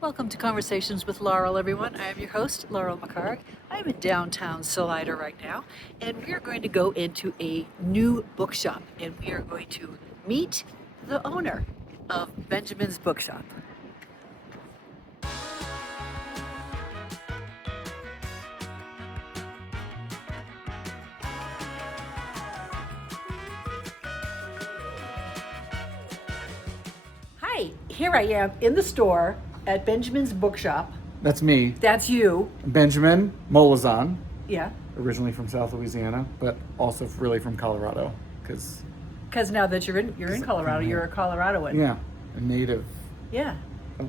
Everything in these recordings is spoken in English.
Welcome to Conversations with Laurel, everyone. I am your host, laurel.mchargue. I'm in downtown Salida right now, and we are going to go into a new bookshop, and we are going to meet the owner of Benjamin's Bookshop. Hi, here I am in the store at Benjamin's Bookshop. That's me, That's you. Benjamin Monlezun, Yeah. originally from South Louisiana, but also really from Colorado, because Because now that you're in Colorado, you're a Coloradoan. yeah, a native Yeah.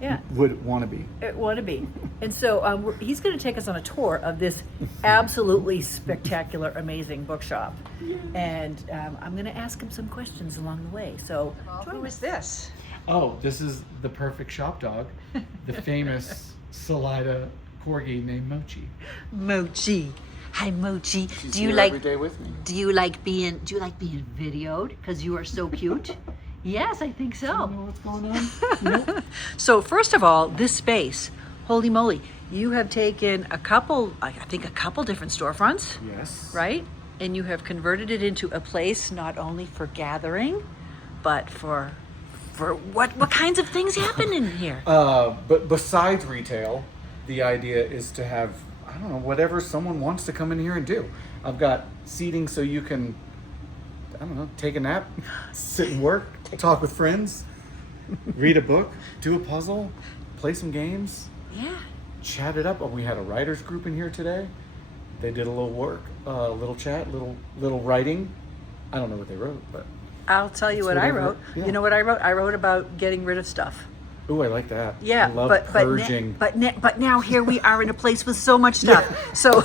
Yeah. would want to be. It want to be. And so he's going to take us on a tour of this absolutely spectacular, amazing bookshop. And I'm going to ask him some questions along the way. So, Who is this? Oh, this is the perfect shop dog, the famous Salida corgi named Mochi. Mochi. Hi, Mochi. She's here every day with me. Do you like being videoed? Because you are so cute. Yes, I think You so. know what's going on? Nope. So first of all, this space, holy moly, you have taken a couple different storefronts. Yes. Right? And you have converted it into a place not only for gathering, but for what kinds of things happen in here? But besides retail, the idea is to have, I don't know, whatever someone wants to come in here and do. I've got seating so you can, I don't know, take a nap, sit and work, talk with friends, read a book, do a puzzle, play some games, Yeah. chat it up. Oh, we had a writers group in here today. They did a little work, little chat, little writing. I don't know what they wrote, but I'll tell you That's what I whatever- wrote. yeah. You know what I wrote? I wrote about getting rid of stuff. ooh, I like that. Yeah, I love but purging. but now here we are in a place with so much stuff. So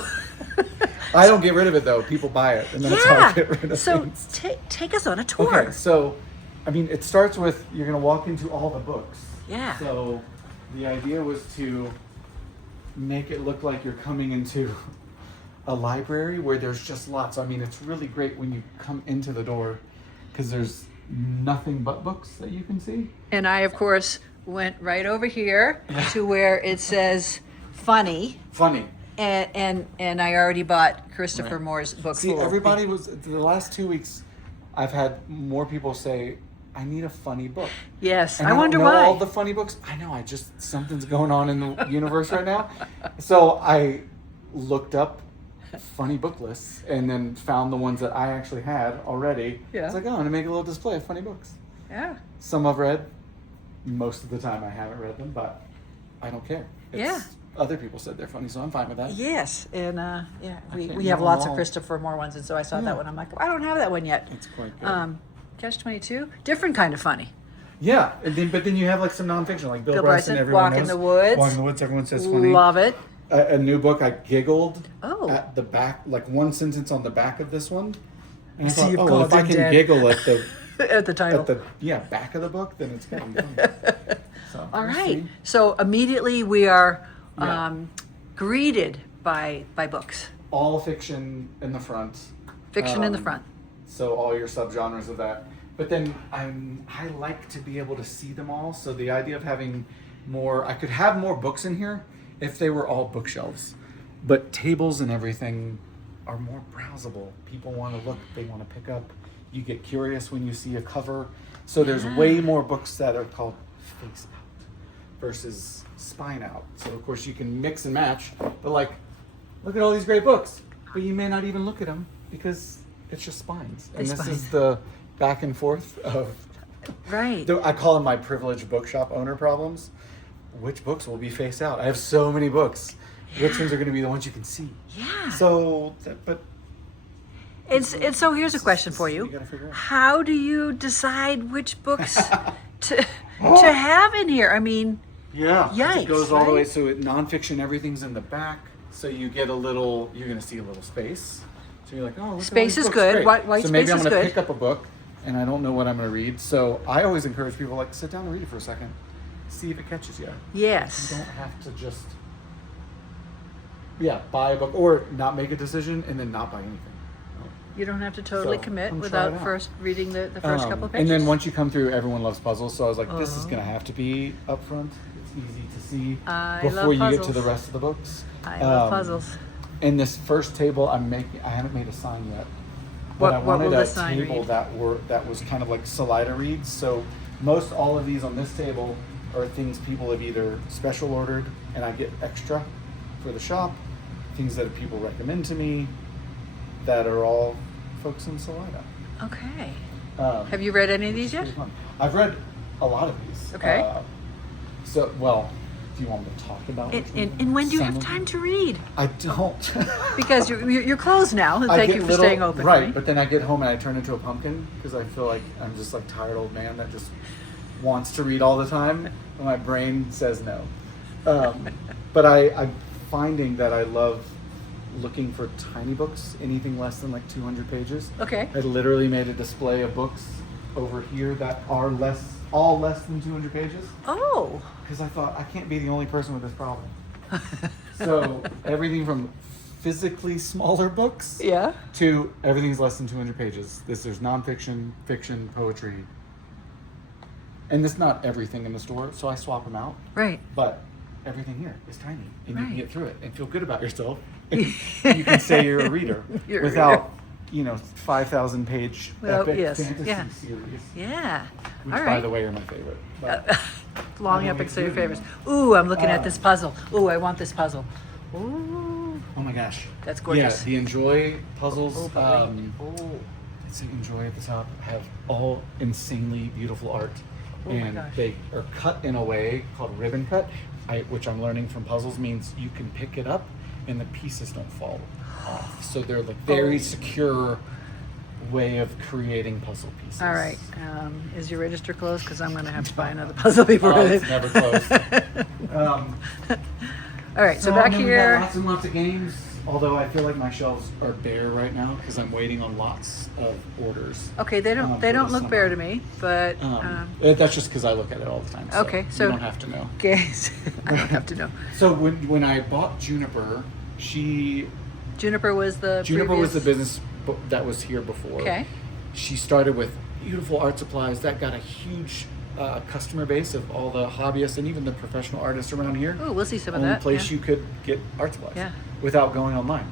I don't get rid of it though. People buy it, and that's how I yeah. get rid of So things. take us on a tour. Okay, so, I mean, it starts with you're gonna walk into all the books. Yeah. So, the idea was to make it look like you're coming into a library where there's just lots. I mean, it's really great when you come into the door because there's nothing but books that you can see. And I of course went right over here to where it says funny. Funny. And I already bought Christopher Right. Moore's book. See, Fool. everybody was, the last 2 weeks, I've had more people say, I need a funny book. Yes, And I don't wonder know why. all the funny books. I know. Something's going on in the universe right now. So I looked up funny book lists and then found the ones that I actually had already. Yeah. It's like, oh, I'm gonna make a little display of funny books. Yeah. Some I've read. Most of the time I haven't read them, but I don't care. Yeah. Other people said they're funny, so I'm fine with that. Yes, and we can't have know lots them of all. Christopher Moore ones, and so I saw Yeah. that one. I'm like, I don't have that one yet. It's quite good. Catch-22, different kind of funny. Yeah, but then you have like some nonfiction, like Bill, Bill Bryson. Bryson, Everyone Walk in knows. the Woods. Walk in the Woods. Everyone says funny. Love it. A new book. I giggled Oh. at the back, like one sentence on the back of this one. And I So thought, you've oh, well, if I called it can dead. giggle at the At the title. back of the book, then it's gonna be funny. So, All we'll right. see. So immediately we are Yeah. greeted by books. All fiction in the front. Fiction in the front. So all your subgenres of that. But then I like to be able to see them all. So the idea of having more, I could have more books in here if they were all bookshelves. But tables and everything are more browsable. People want to look, they want to pick up. You get curious when you see a cover. So there's way more books that are called face out versus spine out. So of course you can mix and match. But like, look at all these great books. But you may not even look at them because it's just spines. And this is the back and forth of, Right. I call them my privileged bookshop owner problems. Which books will be face out? I have so many books. Which ones are going to be the ones you can see? Yeah. So, but And so here's a question for You you. gotta figure out. How do you decide which books to have in here? I mean, yeah, Yikes, it goes all the way. right? So nonfiction, everything's in the back. So you get a little. You're going to see a little space. So you're like, oh, look at all Space these is books. good. Great. White so maybe space I'm is gonna good. pick up a book, and I don't know what I'm going to read. So I always encourage people like sit down and read it for a second, see if it catches you. yes. You don't have to just buy a book or not make a decision and then not buy anything. You don't have to totally So, commit come try it without out. first reading the first couple of And pages. then once you come through, everyone loves puzzles. So I was like, this is going to have to be up front. It's easy to see I before love you get to puzzles. the rest of the books. I love puzzles. In this first table, I haven't made a sign yet, but I What will wanted the a sign table read? that was kind of like Salida reads. So most all of these on this table are things people have either special ordered and I get extra for the shop, things that people recommend to me that are all folks in Salida. Okay. Um, Have you read any of which these is yet? pretty fun. I've read a lot of these. Okay. Do you want me to talk about which one? And when do you Some have of time them? to read? I don't. Because you're closed now. I Thank get you for little- staying open. Right, but then I get home and I turn into a pumpkin because I feel like I'm just like tired old man that just wants to read all the time. And my brain says no. But I'm finding that I love looking for tiny books, anything less than like 200 pages. Okay. I literally made a display of books over here that are all less than 200 pages. Oh. Because I thought I can't be the only person with this problem. So everything from physically smaller books Yeah. to everything's less than 200 pages. There's nonfiction, fiction, poetry, and it's not everything in the store. So I swap them out. Right. But everything here is tiny, and you Right. can get through it and feel good about yourself. You can say you're a reader You're a without, 5,000 page Well, epic yes, fantasy yeah. series, Yeah. which All by right. the way are my favorite. But Long I don't epics get are your to do favorites. Ooh, I'm looking at Uh, this puzzle. Ooh, I want this puzzle. Ooh, oh my gosh, that's gorgeous. Yeah, the Enjoy puzzles. Oh, baby. It's an Enjoy at the top. Have all insanely beautiful art, Oh my and gosh. they are cut in a way called ribbon cut, which I'm learning from puzzles means you can pick it up and the pieces don't fall off. So they're like very Oh. secure way of creating puzzle pieces. All right. Is your register closed? Because I'm going to have to buy another puzzle before Oh, it's never closed. All right. So and back then we got here. lots and lots of games. Although I feel like my shelves are bare right now because I'm waiting on lots of orders. Okay, they don't for the look bare summer. to me, but That's just because I look at it all the time. So okay, so- you don't have to know. guys, I don't have to know. So when I bought Juniper, Juniper was the the business that was here before. Okay. She started with beautiful art supplies that got a huge customer base of all the hobbyists and even the professional artists around here. Oh, we'll see some of Only that. place yeah. you could get art supplies Yeah. without going online.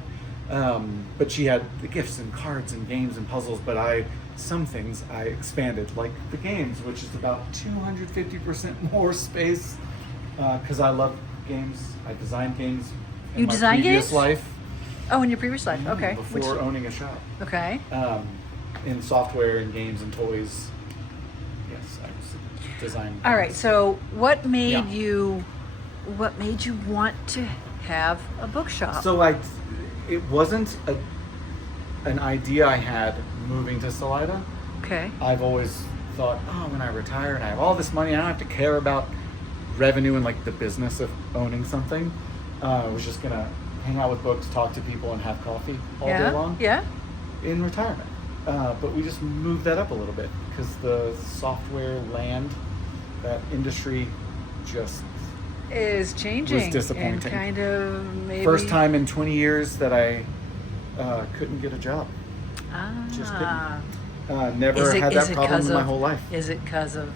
But she had the gifts and cards and games and puzzles. But some things I expanded, like the games, which is about 250% more space because I love games. I designed games in You my design previous games? life. Oh, in your previous life. Okay. Before owning a shop. Okay. In software and games and toys. Yes, I was designing. All right. things. So, what made Yeah. you want to have a bookshop? So it wasn't an idea I had moving to Salida. okay. I've always thought, oh, when I retire and I have all this money, I don't have to care about revenue and like the business of owning something. I was just gonna hang out with books, talk to people, and have coffee all yeah. day long Yeah. in retirement. But we just moved that up a little bit because the software land, that industry, just Is changing. was disappointing. And kind of maybe. first time in 20 years that I couldn't get a job. Just Ah. couldn't. Never had that problem in my whole life. Is it because of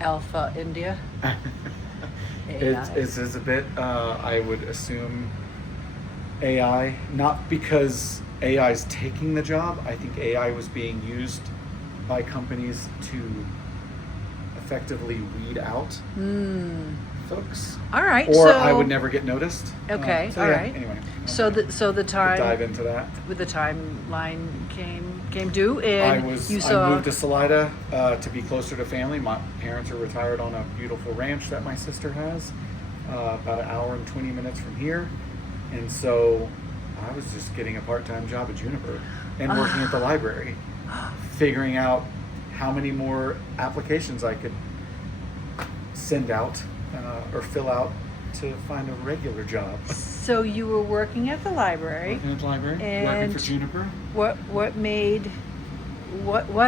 Alpha India? It's a bit, I would assume, AI, not because AI is taking the job. I think AI was being used by companies to effectively weed out folks. All right. Or so, I would never get noticed. Okay. So all yeah, right. Anyway. So okay. the time dive into that. with the timeline came due, and you I saw. moved to Salida to be closer to family. My parents are retired on a beautiful ranch that my sister has, about an hour and 20 minutes from here. And so I was just getting a part-time job at Juniper and working at the library, figuring out how many more applications I could send out or fill out to find a regular job. So you were working at the library. Working at the library, working And for Juniper. What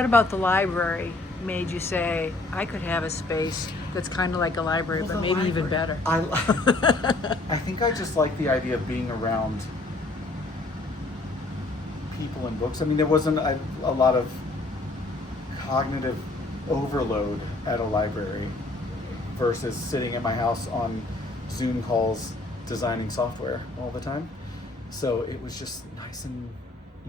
about the library made you say I could have a space that's kind of like a library, but Well, the maybe even library- better? I think I just like the idea of being around people and books. I mean, there wasn't a lot of cognitive overload at a library versus sitting in my house on Zoom calls designing software all the time. So it was just nice and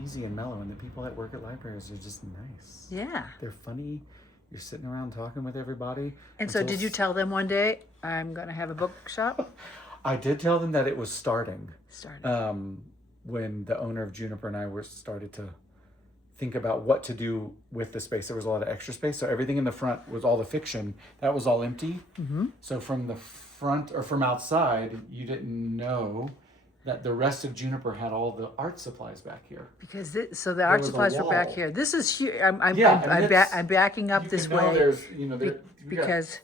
easy and mellow, and the people that work at libraries are just nice. Yeah. They're funny. You're sitting around talking with everybody. And so did you tell them one day, I'm going to have a bookshop? I did tell them that it was starting. Starting. When the owner of Juniper and I started to think about what to do with the space. There was a lot of extra space. So everything in the front was all the fiction. That was all empty. Mm-hmm. So from the front or from outside, you didn't know that the rest of Juniper had all the art supplies back here. Because so the art was a supplies were back wall. here. This is huge. I'm backing up You this can know way there's, we got, because,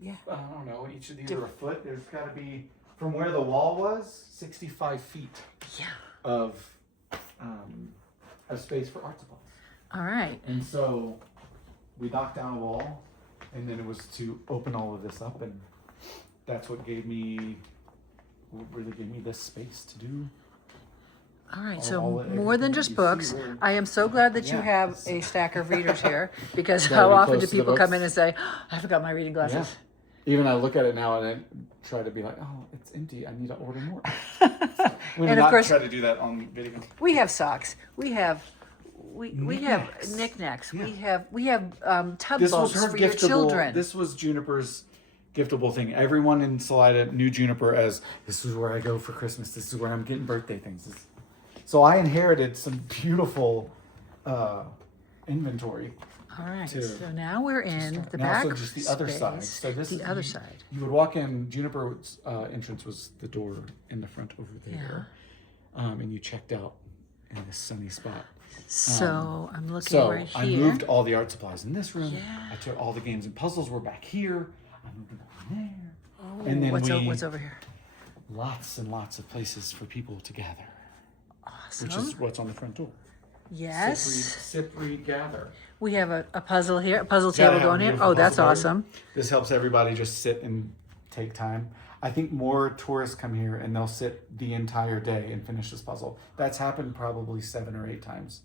yeah. I don't know, each of these are a foot. There's got to be, from where the wall was, 65 feet Yeah. of space for art supplies. All right. And so we knocked down a wall, and then it was to open all of this up, and that's what really gave me this space to do. All right, all so the- more than everything just you see books. where- I am so glad that you Yeah. have a stack of readers here, because Gotta how be often close do to the people come in books. and say, "Oh, I forgot my reading glasses." Yeah. Even I look at it now and I try to be like, oh, it's empty. I need to order more. We And did of not course- try to do that on video. We have socks. We have Knickknacks. knickknacks. Yeah. We have tub This was boats her for your giftable. children. This was Juniper's giftable thing. Everyone in Salida knew Juniper as, this is where I go for Christmas. This is where I'm getting birthday things. So I inherited some beautiful inventory. All right, to- so now we're in the now, back so just the other side. space. So this the is other you, side. You would walk in. Juniper's entrance was the door in the front over there, and you checked out in this sunny spot. So I'm looking So right I here. moved all the art supplies in this room. Yeah. I took all the games and puzzles were back here. I moved them over there. Oh, and then what's over here? Lots and lots of places for people to gather, Awesome. which is what's on the front door. Yes. Sip, read, gather. We have a puzzle here, a puzzle Gotta table have a going here. beautiful Oh, that's puzzle board. awesome. This helps everybody just sit and take time. I think more tourists come here and they'll sit the entire day and finish this puzzle. That's happened probably 7 or 8 times.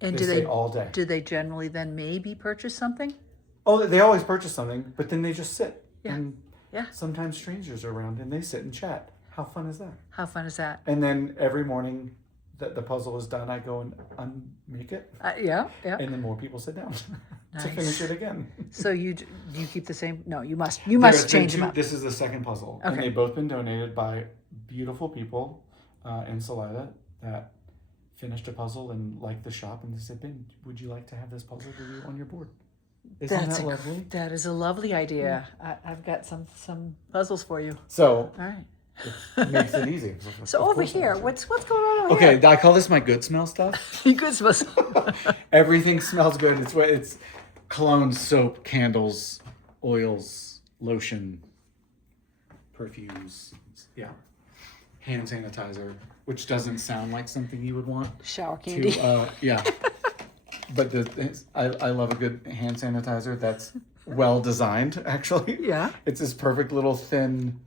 And They stay all day. do they generally then maybe purchase something? Oh, they always purchase something, but then they just sit. Yeah. And Yeah. sometimes strangers are around and they sit and chat. How fun is that? How fun is that? And then every morning that the puzzle is done, I go and unmake it. Yeah. And then more people sit down to Nice. finish it again. So you keep the same? No, you must There's been change them up. This is the second puzzle. And Okay. they've both been donated by beautiful people in Salida that finished a puzzle and liked the shop. And they said, Ben, would you like to have this puzzle to do on your board? Isn't that lovely? That is a lovely idea. I've got some puzzles for you. So All right. it makes it easy. So Of over course it here, makes it. what's going on over here? Okay, I call this my good smell stuff. You good supposed. Everything smells good. It's cologne, soap, candles, oils, lotion, perfumes. Yeah. Hand sanitizer, which doesn't sound like something you would want. Shower candy. Yeah. But I love a good hand sanitizer that's well designed, actually. Yeah. It's this perfect little thin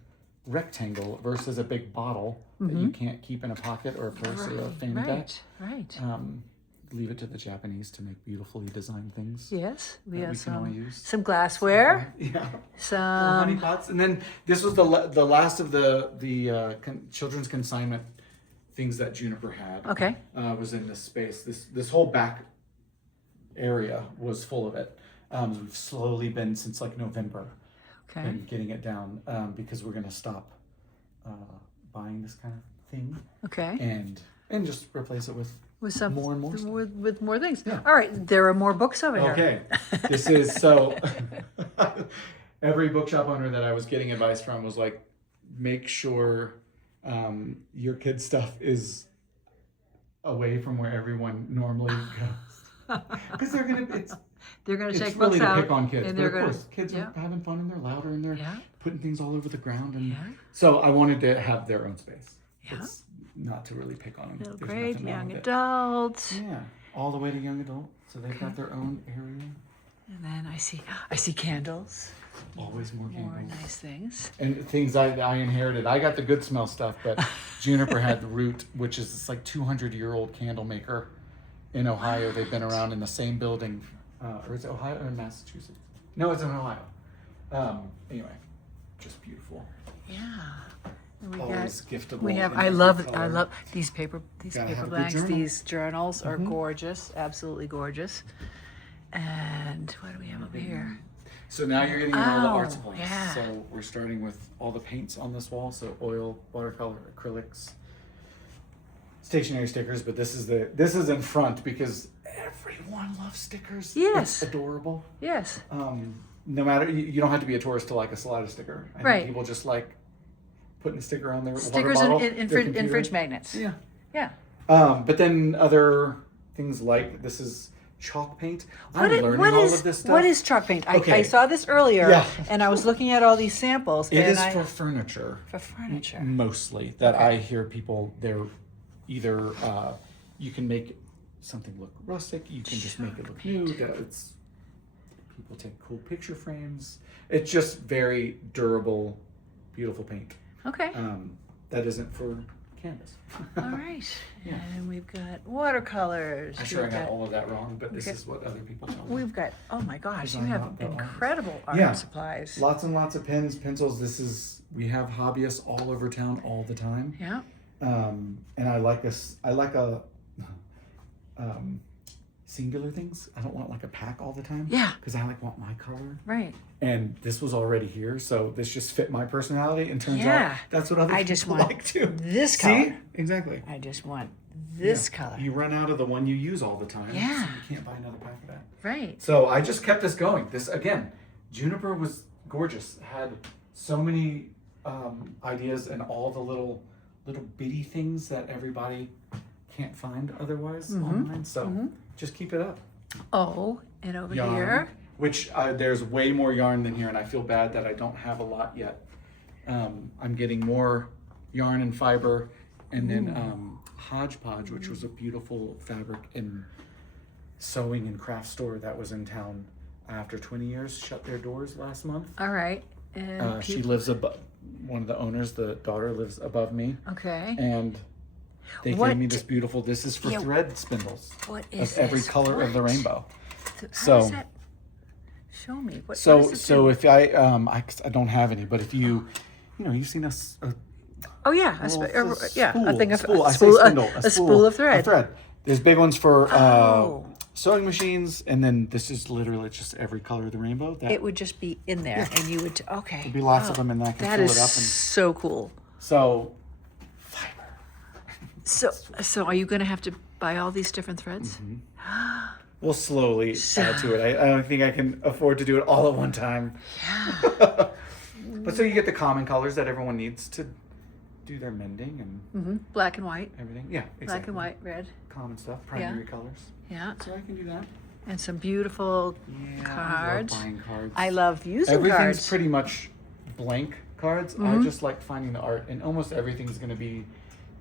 rectangle versus a big bottle that you can't keep in a pocket or a purse or a fanny pack. Right. Leave it to the Japanese to make beautifully designed things. Yes, we that have we can all use. some glassware, Yeah. some Honey pots, and then this was the last of the children's consignment things that Juniper had. Okay. Was in this space. This whole back area was full of it. We've slowly been since like November Okay. and getting it down because we're gonna stop buying this kind of thing Okay. and just replace it with Some more and more stuff. with more things. Yeah. All right, there are more books over here. Okay, this is so. Every bookshop owner that I was getting advice from was like, make sure your kids' stuff is away from where everyone normally goes, because they're gonna. They're going to It's take really books to out, pick on kids, and but they're of going course, kids yeah. are having fun and they're louder and they're Yeah. putting things all over the ground, and Yeah. so I wanted to have their own space. Yeah. It's not to really pick on them. Middle There's grade, nothing wrong young with it. adults, Yeah, all the way to young adult. So they've got their own area. and then I see candles, Always more more candles. nice things. And things I inherited. I got the good smell stuff, but Juniper had the Root, which is this like 200-year-old candle maker in Ohio. They've been around in the same building. Or is it Ohio or Massachusetts? No, it's in Ohio. Anyway, just beautiful. Yeah. And we Always got, giftable. we have, in I every love color. these paper Gotta have a good blanks. journal. These journals are gorgeous, absolutely gorgeous. And what do we have over here? So now you're getting into all the art Oh, supplies. yeah. So we're starting with all the paints on this wall. So oil, watercolor, acrylics, stationery stickers. But this is in front because everyone loves stickers. Yes. It's adorable. Yes. No matter, you don't have to be a tourist to like a Salida sticker. I Right. think people just like putting a sticker on their Stickers water bottle, in their fridge computer. magnets. Yeah. Yeah. But then other things like this is chalk paint. I'm learning all of this stuff. What is chalk paint? I Okay. saw this earlier, Yeah. and I was looking at all these samples. It and is for furniture. for furniture. Mostly that Okay. I hear people, they're either you can make something look rustic, you can just make it look new. It's people take cool picture frames. It's just very durable, beautiful paint. Okay. That isn't for canvas. All right. Yeah. And we've got watercolors. I'm sure I We've got got- all of that wrong, but this Okay. is what other people tell me. We've got, oh my gosh, you I'm have not the artist. incredible art Yeah. supplies. Lots and lots of pens, pencils. We have hobbyists all over town all the time. Yeah. And I like singular things. I don't want like a pack all the time. Yeah. Because I want my color. Right. And this was already here, so this just fit my personality. And turns Yeah. out that's what other I people just want like too. this See? color. Exactly. I just want this Yeah. color. You run out of the one you use all the time. Yeah. So you can't buy another pack of that. Right. So I just kept this going. This again, Juniper was gorgeous. Had so many ideas and all the little bitty things that everybody can't find otherwise online. So just keep it up. Oh, and over Yarn, here. which there's way more yarn than here, and I feel bad that I don't have a lot yet. I'm getting more yarn and fiber, and then Hodgepodge, which was a beautiful fabric and sewing and craft store that was in town after 20 years, shut their doors last month. All right. And She lives above, one of the owners, the daughter lives above me, okay. and they What gave me this beautiful, this is for Yeah. thread spindles What is of every this? color of the What? rainbow. How So- does that show me? What So does it so do? if I don't have any, but if you've seen us Oh yeah, a thing of spool. a I say spool, spindle. a spool of thread. There's big ones for Oh. sewing machines, and then this is literally just every color of the rainbow. That It would just be in there, and you would. Okay. There'd be lots of them, and I can That fill is it up. And so cool. so fiber. So are you going to have to buy all these different threads? We'll slowly add to it. I don't think I can afford to do it all at one time. Yeah. But so you get the common colors that everyone needs to do their mending and Black and white. everything. Yeah, exactly. Black and white, red. Common stuff, primary colors. Yeah. So I can do that. And some beautiful Yeah, cards. I love buying cards. I love using Everything's cards. pretty much blank cards. I just like finding the art, and almost everything's going to be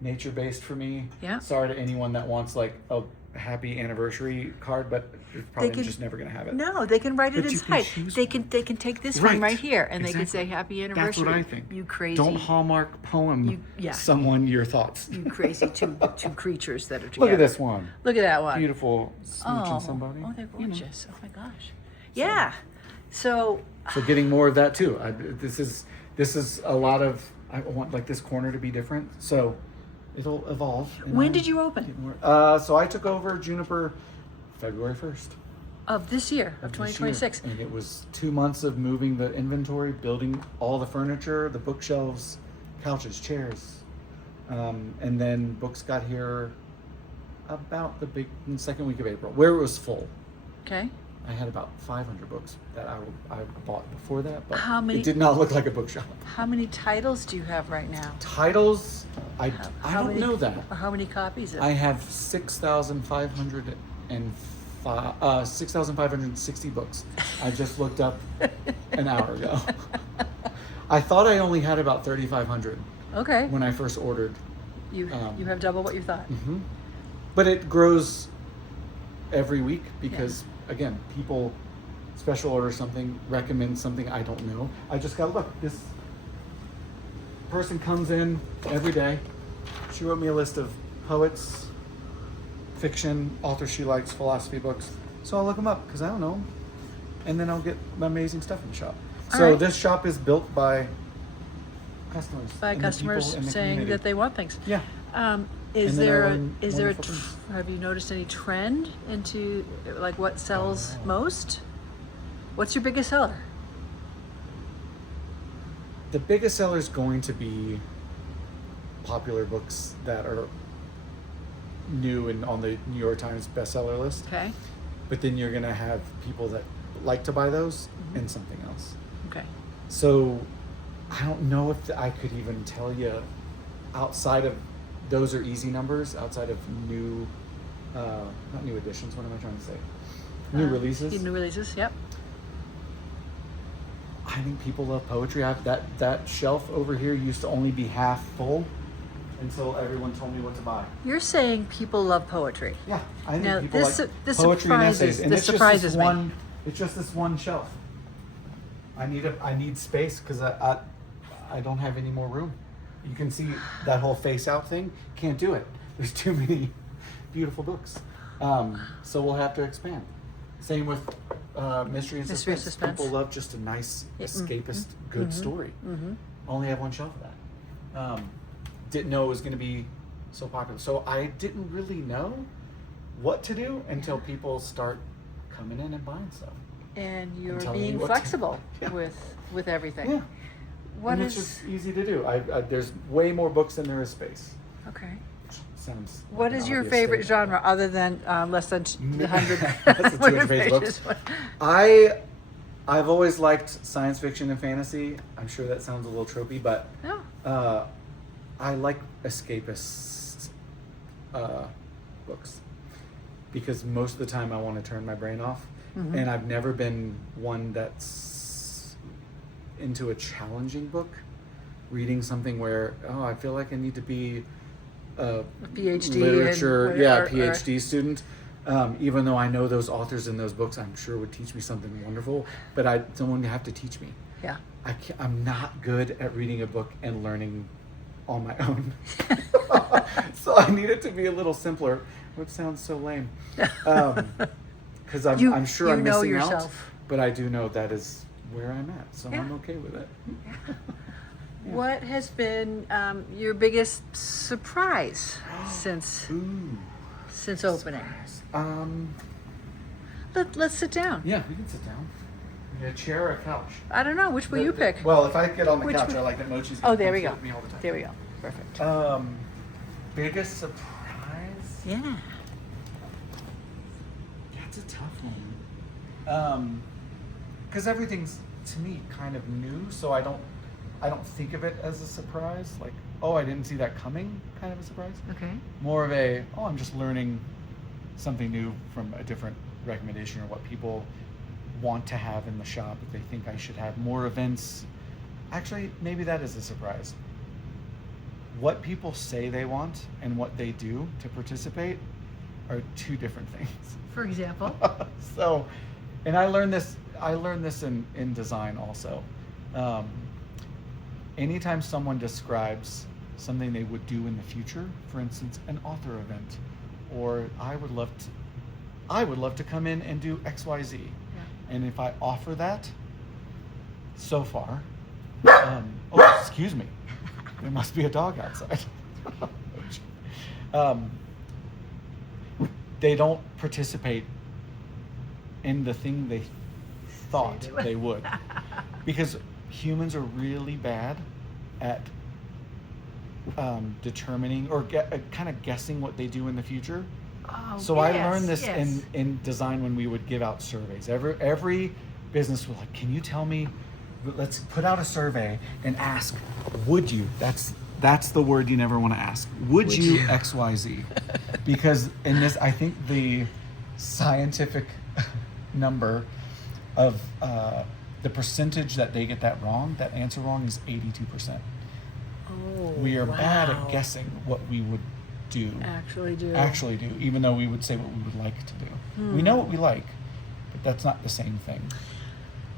nature based for me. Yeah. Sorry to anyone that wants like a happy anniversary card, but you're probably can- just never going to have it. No, they can write it But you can inside. choose They can take this Right. one right here, and they can Exactly. say Happy That's Anniversary. what I think. You crazy. Don't Hallmark poem yeah. someone your thoughts. You crazy two creatures that are together. Look at this one. Look at that one. Beautiful smooching somebody. Oh, they're You know. gorgeous. Oh my gosh. Yeah. So So getting more of that too. This is a lot of. I want like this corner to be different. So it'll evolve. and when I'll did you get open? more. So I took over Juniper February 1st. Of this year, of this year. 2026. And it was 2 months of moving the inventory, building all the furniture, the bookshelves, couches, chairs. And then books got here about the second week of April, where it was full. Okay. I had about 500 books that I bought before that, but How many- it did not look like a bookshop. How many titles do you have right now? Titles, I How don't many- know that. Or how many copies of I have 6,560 books. I just looked up an hour ago. I thought I only had about 3,500 Okay. when I first ordered. You have double what you thought. But it grows every week because, again, people special order something, recommend something I don't know. I just gotta look. This person comes in every day. She wrote me a list of poets, fiction, authors she likes, philosophy books. So I'll look them up because I don't know 'em. And then I'll get amazing stuff in the shop. All So right. this shop is built by customers. by and the customers people in the saying community. that they want things. Yeah. Is And then I there a, learn is there a wonderful things. have you noticed any trend into like what sells most? What's your biggest seller? The biggest seller is going to be popular books that are new and on the New York Times bestseller list. Okay. But then you're going to have people that like to buy those and something else. Okay. So I don't know if I could even tell you outside of those are easy numbers, outside of new, not new editions, what am I trying to say? New releases. New releases, yep. I think people love poetry. That shelf over here used to only be half full until everyone told me what to buy. You're saying people love poetry. Yeah, I think Now, people this- like this poetry and surprises- essays, and this it's just surprises this me. one. It's just this one shelf. I need space because I don't have any more room. You can see that whole face out thing. Can't do it. There's too many beautiful books. So we'll have to expand. Same with mystery and Mystery and suspense. suspense. People love just a nice escapist, good story. Only have one shelf of that. Didn't know it was going to be so popular. So I didn't really know what to do until people start coming in and buying stuff. And you're telling me being what to- flexible Yeah. with everything. Yeah. What and is it's just easy to do. There's way more books than there is space. okay? Sounds. What like is an your obvious favorite statement. genre other than less than 100? That's a 200-page book. I've always liked science fiction and fantasy. I'm sure that sounds a little tropey, but No. I like escapist books because most of the time I want to turn my brain off, and I've never been one that's into a challenging book. Reading something where I feel like I need to be a PhD literature, and yeah, whatever, or- PhD student. Even though I know those authors in those books, I'm sure would teach me something wonderful. But someone have to teach me. Yeah. I'm not good at reading a book and learning on my own. So I need it to be a little simpler, which sounds so lame. Because I'm sure I'm know missing out. yourself. But I do know that is where I'm at, so Yeah. I'm okay with it. What has been your biggest surprise since Ooh. opening? Let's sit down. Yeah, we can sit down. A chair or a couch? I don't know. Which will you pick? Well, if I get on the Which couch, one? I like that Mochi's Oh, gonna there come we sit go. with me all the time. There we go. Perfect. Biggest surprise? Yeah. That's a tough one. Because everything's to me kind of new, so I don't think of it as a surprise. Like, I didn't see that coming, kind of a surprise. Okay. More of a, I'm just learning something new from a different recommendation or what people want to have in the shop. If they think I should have more events, actually, maybe that is a surprise. What people say they want and what they do to participate are two different things. For example. So, and I learned this in design also. Anytime someone describes something they would do in the future, for instance, an author event, or I would love to come in and do XYZ. Yeah. And if I offer that, so far, excuse me, there must be a dog outside. They don't participate in the thing they thought they would. Because humans are really bad at determining or kind of guessing what they do in the future. Oh, So yes, I learned this yes. in design when we would give out surveys. Every business was like, can you tell me, let's put out a survey and ask, would you? That's the word you never want to ask. Would you XYZ? Because in this, I think the scientific number of the percentage that they get that wrong, that answer wrong, is 82%. Oh, We are bad wow. at guessing what we would do. Actually do, even though we would say what we would like to do. We know what we like, but that's not the same thing.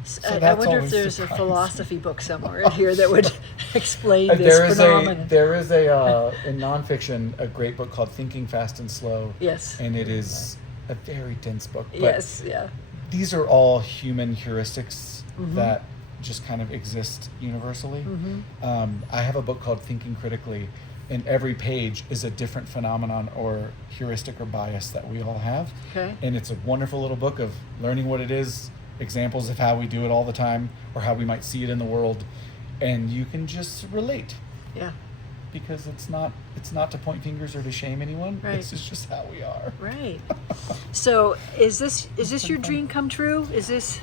So I that's wonder if always there's a surprising. philosophy book somewhere in here that would explain this There is phenomenon. in nonfiction a great book called Thinking Fast and Slow. Yes. And it is a very dense book. But Yes, yeah. these are all human heuristics that just kind of exist universally. Mm-hmm. I have a book called Thinking Critically, and every page is a different phenomenon or heuristic or bias that we all have. Okay. And it's a wonderful little book of learning what it is, examples of how we do it all the time, or how we might see it in the world, and you can just relate. Yeah. Because it's not to point fingers or to shame anyone. Right. It's just how we are. Right. So is this your dream come true? Is this?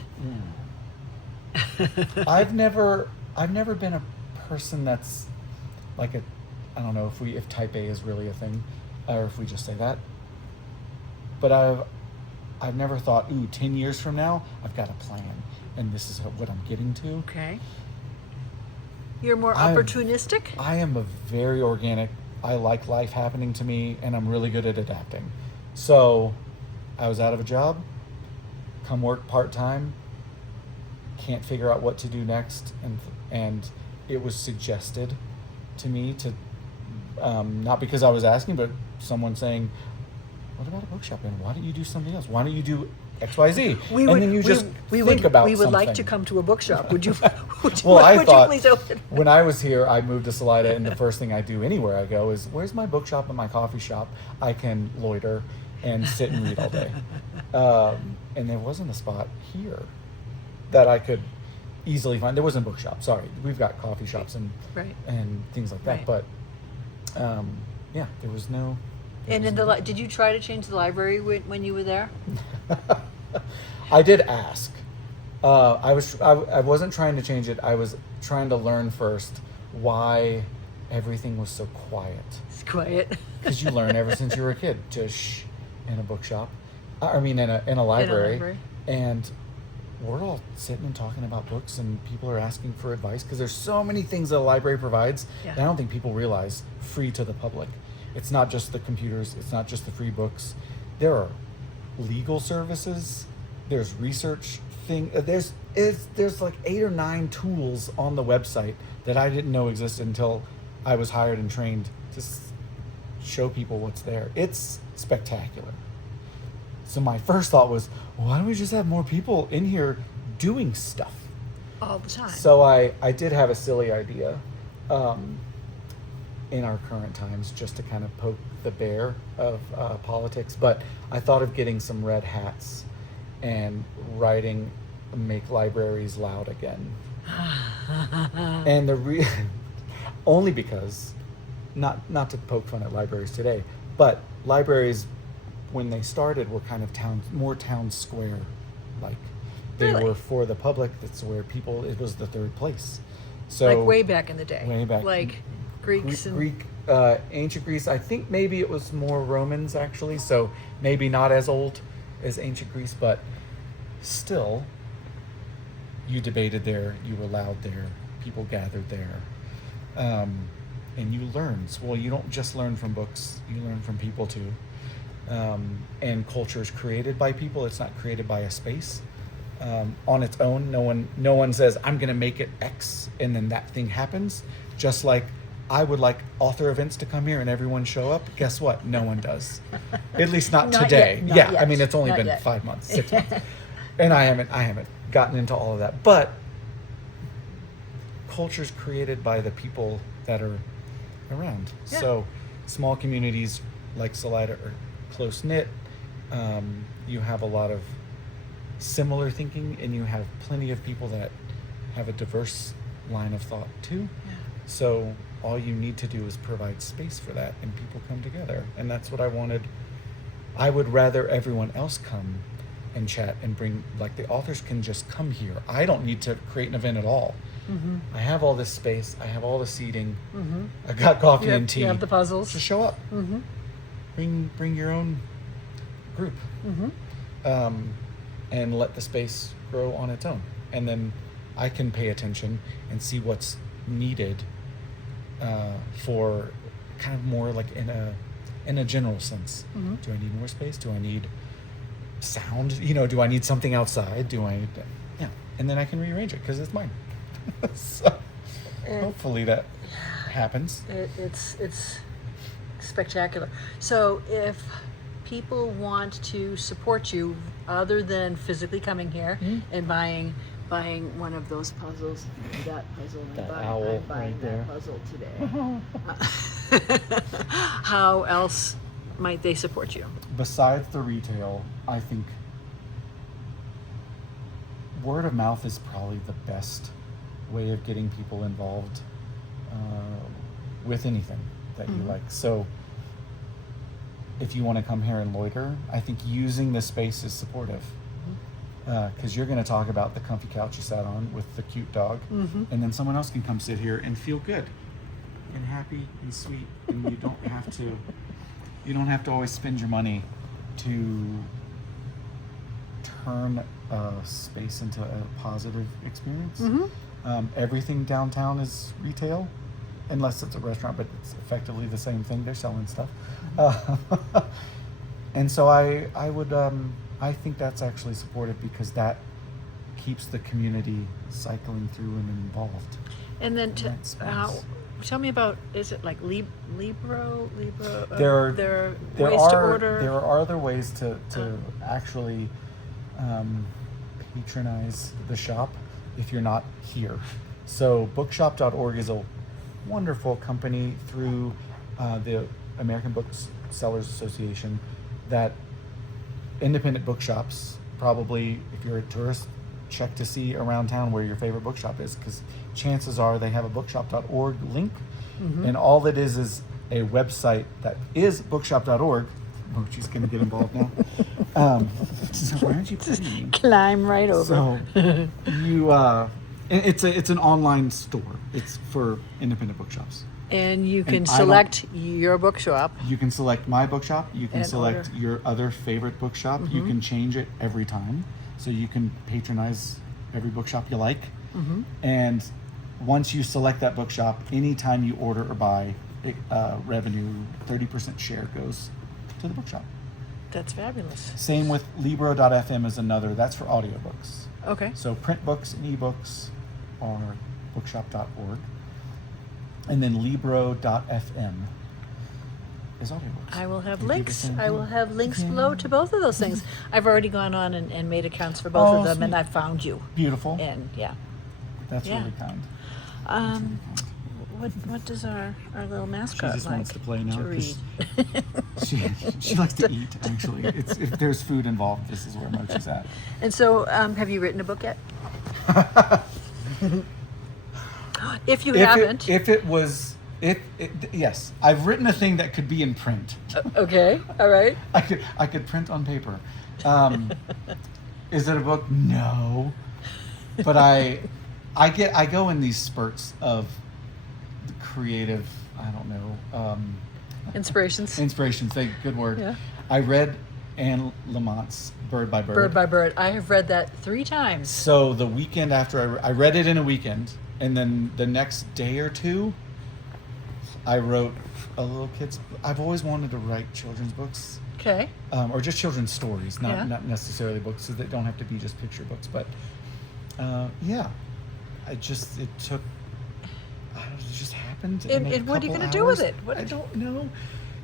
I've never been a person that's like I don't know if type A is really a thing, or if we just say that. But I've never thought, 10 years from now, I've got a plan, and this is what I'm getting to. Okay. You're more opportunistic? I am a very organic. I like life happening to me, and I'm really good at adapting. So I was out of a job, come work part-time, can't figure out what to do next, and it was suggested to me to, not because I was asking, but someone saying, what about a bookshop, and why don't you do something else? Why don't you do XYZ? We Then you just think about We would like to something. come to a bookshop. Would you? Well, I would thought you please open? when I was here, I moved to Salida, and the first thing I do anywhere I go is, where's my bookshop and my coffee shop? I can loiter and sit and read all day. And there wasn't a spot here that I could easily find. There wasn't a bookshop. Sorry, we've got coffee shops and Right. and things like that. Right. But yeah, there was no. And in did you try to change the library when you were there? I did ask. I wasn't trying to change it. I was trying to learn first why everything was so quiet. It's quiet. Because you learn ever since you were a kid to shh in a bookshop. I mean, in a library. And we're all sitting and talking about books, and people are asking for advice because there's so many things that a library provides that I don't think people realize free to the public. It's not just the computers. It's not just the free books. There are legal services. There's research thing. There's like 8 or 9 tools on the website that I didn't know existed until I was hired and trained to show people what's there. It's spectacular. So my first thought was, why don't we just have more people in here doing stuff all the time? So I did have a silly idea. In our current times, just to kind of poke the bear of politics, but I thought of getting some red hats and writing "Make Libraries Loud Again," and only because, not to poke fun at libraries today, but libraries when they started were kind of more town square like. They Really? were for the public. That's where it was the third place. So like way back in the day. Way back. Like Greeks and Greek, ancient Greece. I think maybe it was more Romans actually, so maybe not as old as ancient Greece, but still, you debated there, you were loud there, people gathered there, and you learned. Well, you don't just learn from books; you learn from people too. And culture is created by people; it's not created by a space. On its own, no one says, I'm going to make it X, and then that thing happens. Just like I would like author events to come here and everyone show up. Guess what? No one does. At least not today. Not yeah, yet. I mean, it's only Not been yet. 5 months, 6 months, and I haven't gotten into all of that. But culture's created by the people that are around. Yeah. So small communities like Salida are close knit. You have a lot of similar thinking, and you have plenty of people that have a diverse line of thought too. Yeah. So all you need to do is provide space for that, and people come together, and that's what I wanted. I would rather everyone else come and chat and bring, like, the authors can just come here. I don't need to create an event at all. Mm-hmm. I have all this space, I have all the seating, Mm-hmm. I got coffee and tea. You have the puzzles. Just show up. Mm-hmm. Bring your own group. Mm-hmm. And let the space grow on its own. And then I can pay attention and see what's needed for kind of more like in a general sense. Mm-hmm. Do I need more space? Do I need sound? Do I need something outside? Yeah. And then I can rearrange it because it's mine. So hopefully that happens. It's spectacular. So if people want to support you other than physically coming here Mhm. and buying buying one of those puzzles, that puzzle. That I'm owl buying right that there. puzzle today. How else might they support you? Besides the retail, I think word of mouth is probably the best way of getting people involved with anything that you like. So if you want to come here and loiter, I think using the space is supportive. Because you're going to talk about the comfy couch you sat on with the cute dog, and then someone else can come sit here and feel good and happy and sweet, and you don't have to always spend your money to turn a space into a positive experience. Everything downtown is retail, unless it's a restaurant, but it's effectively the same thing. They're selling stuff. And so I think that's actually supportive because that keeps the community cycling through and involved. And then tell me about, is it like Libro? There are ways to order. There are other ways to actually patronize the shop if you're not here. So bookshop.org is a wonderful company through the American Booksellers Association that independent bookshops, probably if you're a tourist, check to see around town where your favorite bookshop is, because chances are they have a bookshop.org link, and all it is a website that is bookshop.org. Oh, she's going to get involved now. So why aren't you putting me? Climb right over. So it's an online store. It's for independent bookshops. And you can And select your bookshop. You can select my bookshop. You can And select order. your other favorite bookshop. You can change it every time. So you can patronize every bookshop you like. And once you select that bookshop, anytime you order or buy, revenue, 30% share goes to the bookshop. That's fabulous. Same with Libro.fm is another. That's for audiobooks. Okay. So print books and ebooks are bookshop.org. And then Libro.fm is audiobooks. I will have They do the links. same I will thing. have links Yeah. below to both of those things. I've already gone on and made accounts for both Oh, of them, and sweet. I found you. Beautiful. And yeah. That's Yeah. really kind. What does our little She mascot just like wants to play now to read? because she likes to eat. Actually, if there's food involved, this is where Mochi's at. And so, have you written a book yet? If you haven't. Yes, I've written a thing that could be in print. Okay. All right. I could print on paper. Is it a book? No. But I go in these spurts of creative, I don't know, Inspirations. inspirations. Good word. Yeah. I read Anne Lamont's Bird by Bird. Bird by Bird. I have read that 3 times. So the weekend after I read it in a weekend, and then the next day or two, I wrote a little kid's. I've always wanted to write children's books, Okay. or just children's stories, Yeah. not necessarily books, so they don't have to be just picture books. But yeah, it just happened. in a And what are you couple going to do with hours. it? What? I don't know.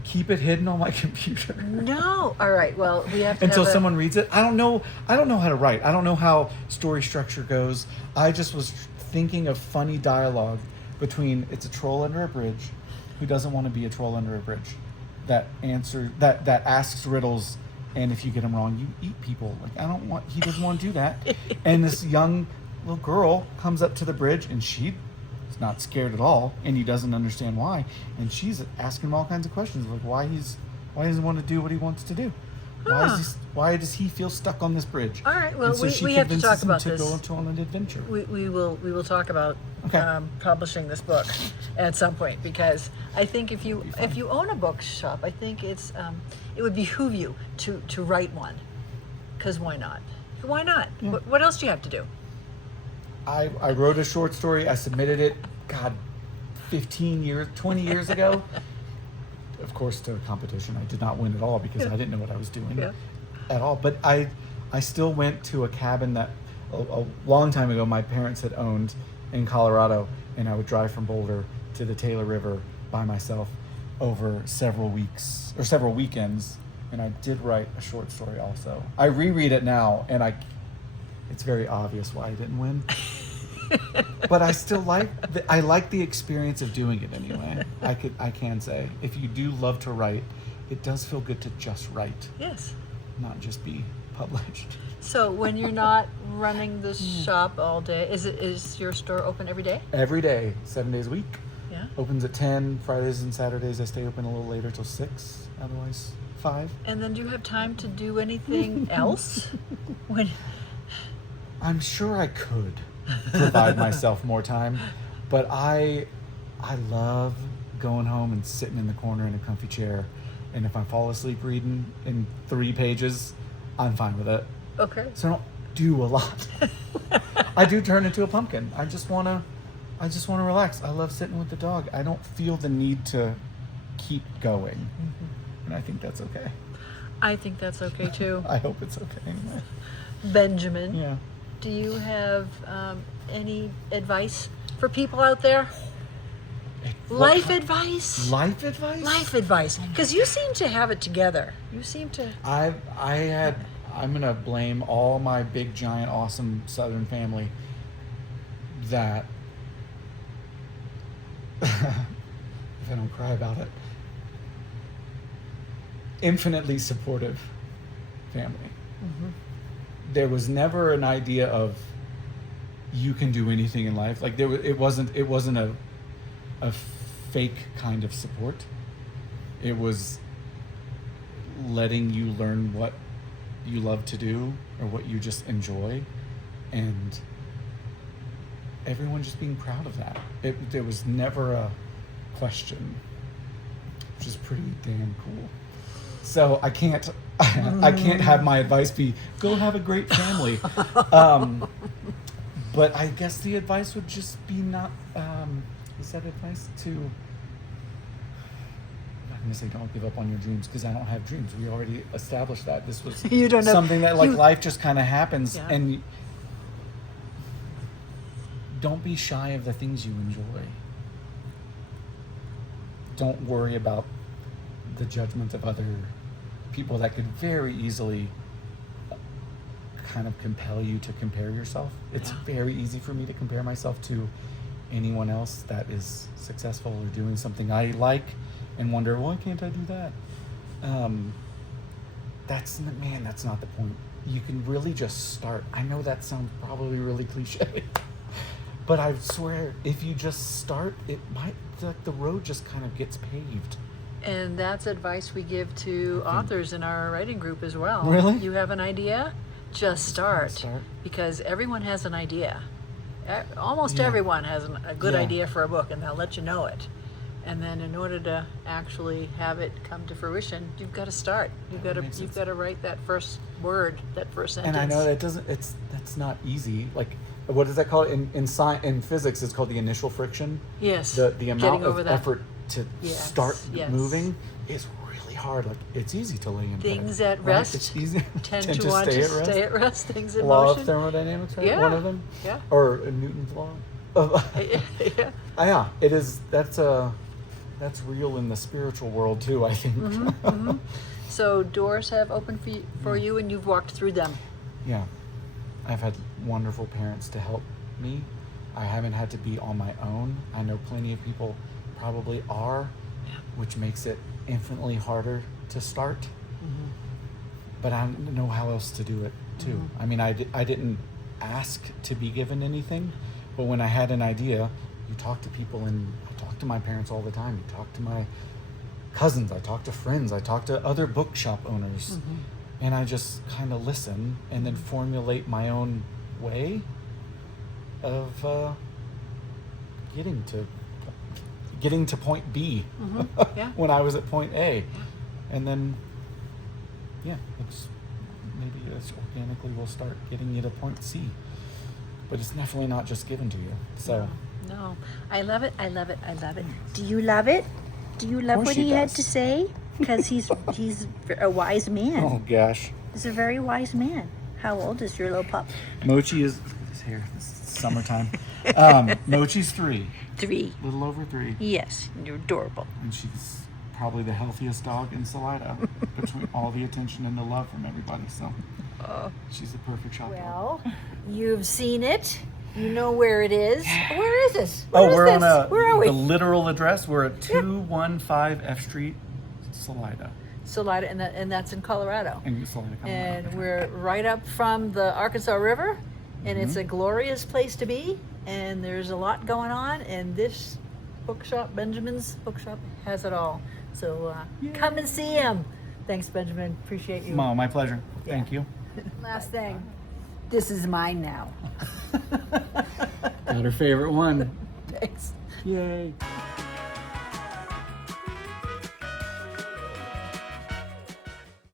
Keep it hidden on my computer. No. All right. Well, we have to Until have a- someone reads it. I don't know how to write. I don't know how story structure goes. I just was thinking of funny dialogue between it's a troll under a bridge who doesn't want to be a troll under a bridge, that asks riddles, and if you get them wrong you eat people. Like he doesn't want to do that. And this young little girl comes up to the bridge and she's not scared at all, and he doesn't understand why, and she's asking him all kinds of questions, like why doesn't he want to do what he wants to do. Why does he feel stuck on this bridge? All right. Well, And so she we have to talk convinces him about to this. go on an adventure. We will talk about Okay. publishing this book at some point, because I think if you own a bookshop, I think it would behoove you to write one, because why not? Why not? Yeah. What else do you have to do? I wrote a short story. I submitted it, 20 years ago. Of course, to a competition. I did not win at all because I didn't know what I was doing at all. But I still went to a cabin that a long time ago my parents had owned in Colorado, and I would drive from Boulder to the Taylor River by myself over several weeks or several weekends. And I did write a short story also. I reread it now, and it's very obvious why I didn't win. But I still like the experience of doing it anyway. I can say, if you do love to write, it does feel good to just write, Yes. not just be published. So when you're not running the shop all day, is your store open every day? Every day, 7 days a week. Yeah. Opens at 10. Fridays and Saturdays I stay open a little later till 6. Otherwise, 5. And then do you have time to do anything else? When I'm sure I could provide myself more time, but I love going home and sitting in the corner in a comfy chair, and if I fall asleep reading in 3 pages, I'm fine with it. Okay. So I don't do a lot. I do turn into a pumpkin. I just wanna relax. I love sitting with the dog. I don't feel the need to keep going, and I think that's okay. I think that's okay too. I hope it's okay anyway. Benjamin, Yeah. do you have any advice for people out there? Life advice? Life advice? Life advice. Because you seem to have it together. You seem to. I'm gonna blame all my big, giant, awesome Southern family that if I don't cry about it, infinitely supportive family. There was never an idea of you can do anything in life. Like it wasn't a fake kind of support. It was letting you learn what you love to do or what you just enjoy, and everyone just being proud of that. There was never a question, which is pretty damn cool. So I can't have my advice be go have a great family. But I guess the advice would just be not. Is that advice to? I'm gonna say don't give up on your dreams because I don't have dreams. We already established that. This was You don't have- something that life just kind of happens, Yeah. and don't be shy of the things you enjoy. Don't worry about the judgment of other people that could very easily kind of compel you to compare yourself. It's very easy for me to compare myself to anyone else that is successful or doing something I like and wonder, why can't I do that? That's not the point. You can really just start. I know that sounds probably really cliche, but I swear if you just start, it might, the road just kind of gets paved. And that's advice we give to authors in our writing group as well. Really? You have an idea? Just start. Start. Because everyone has an idea. Almost Yeah. everyone has a good Yeah. idea for a book, and they'll let you know it. And then in order to actually have it come to fruition, you've got to start. You've got to write that first word, that first sentence. And I know that's not easy. Like, what is that called in physics? It's called the initial friction. Yes. The amount Getting of over that. effort to Yes, start yes. moving is really hard. Like, it's easy to lay in bed, Things at right? rest It's easy tend to want to stay at rest. Things in Law motion. of thermodynamics, right? Yeah. One of them. Yeah. Or Newton's law. Yeah. Yeah, it is. That's real in the spiritual world too, I think. So doors have opened for you, and you've walked through them. Yeah, I've had wonderful parents to help me. I haven't had to be on my own. I know plenty of people probably are, which makes it infinitely harder to start. But I don't know how else to do it too. I mean, I didn't ask to be given anything, but when I had an idea, you talk to people, and I talk to my parents all the time. You talk to my cousins, I talk to friends, I talk to other bookshop owners, and I just kind of listen and then formulate my own way of getting to point B Yeah. when I was at point A, and then maybe organically we'll start getting you to point C, but it's definitely not just given to you. So. No, I love it. I love it. I love it. Do you love it? Do you love course what she he had does. to say? Because he's a wise man. Oh gosh. He's a very wise man. How old is your little pup? Mochi is, look at his hair, it's summertime. Mochi's 3, 3. a little over 3, Yes, you're adorable. and she's probably the healthiest dog in Salida between all the attention and the love from everybody. So she's the perfect shop dog. Well, you've seen it. You know where it is. Where is this? We're this? on Where are we? the literal address. We're at 215 F Street, Salida. Salida, and that's in Colorado. In Salida, Colorado. And we're right up from the Arkansas River, and it's a glorious place to be. And there's a lot going on, and this bookshop, Benjamin's Bookshop, has it all. So come and see him. Thanks, Benjamin. Appreciate you. My pleasure. Thank you. Last thing. This is mine now. Got her favorite one. Thanks. Yay.